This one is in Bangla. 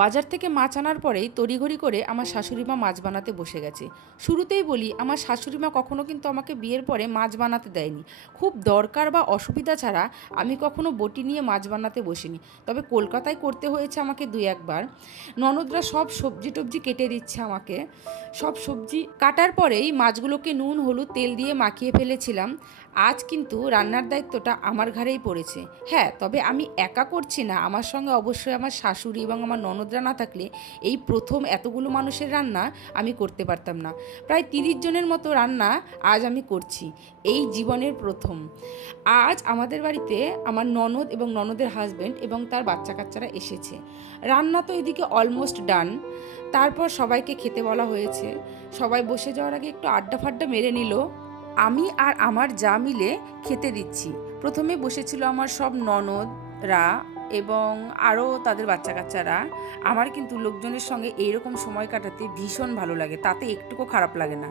বাজার থেকে মাছ আনার পরেই তড়িঘড়ি করে আমার শাশুড়ি মা মাছ বানাতে বসে গেছে। শুরুতেই বলি, আমার শাশুড়ি মা কখনো কিন্তু আমাকে বিয়ের পরে মাছ বানাতে দেয়নি। খুব দরকার বা অসুবিধা ছাড়া আমি কখনো বটি নিয়ে মাছ বানাতে বসিনি। তবে কলকাতায় করতে হয়েছে আমাকে দুই একবার। ননদরা সব সবজি টবজি কেটে দিচ্ছে আমাকে। সব সবজি কাটার পরেই মাছগুলোকে নুন হলুদ তেল দিয়ে মাখিয়ে ফেলেছিলাম। আজ কিন্তু রান্নার দায়িত্বটা আমার ঘাড়েই পড়েছে। হ্যাঁ, তবে আমি একা করছি না, আমার সঙ্গে অবশ্যই আমার শাশুড়ি এবং আমার ননদরা না থাকলে এই প্রথম এতগুলো মানুষের রান্না আমি করতে পারতাম না। প্রায় 30 জনের মতো রান্না আজ আমি করছি, এই জীবনের প্রথম। আজ আমাদের বাড়িতে আমার ননদ এবং ননদের হাজব্যান্ড এবং তার বাচ্চা কাচ্চারা এসেছে। রান্না তো এদিকে অলমোস্ট ডান। তারপর সবাইকে খেতে বলা হয়েছে। সবাই বসে যাওয়ার আগে একটু আড্ডা ফাড্ডা মেরে নিল। আমি আর আমার যা মিলে খেতে দিচ্ছি। প্রথমে বসেছিল আমার সব ননদরা এবং আরও তাদের বাচ্চা কাচ্চারা। আমার কিন্তু লোকজনের সঙ্গে এইরকম সময় কাটাতে ভীষণ ভালো লাগে, তাতে একটুকু খারাপ লাগে না।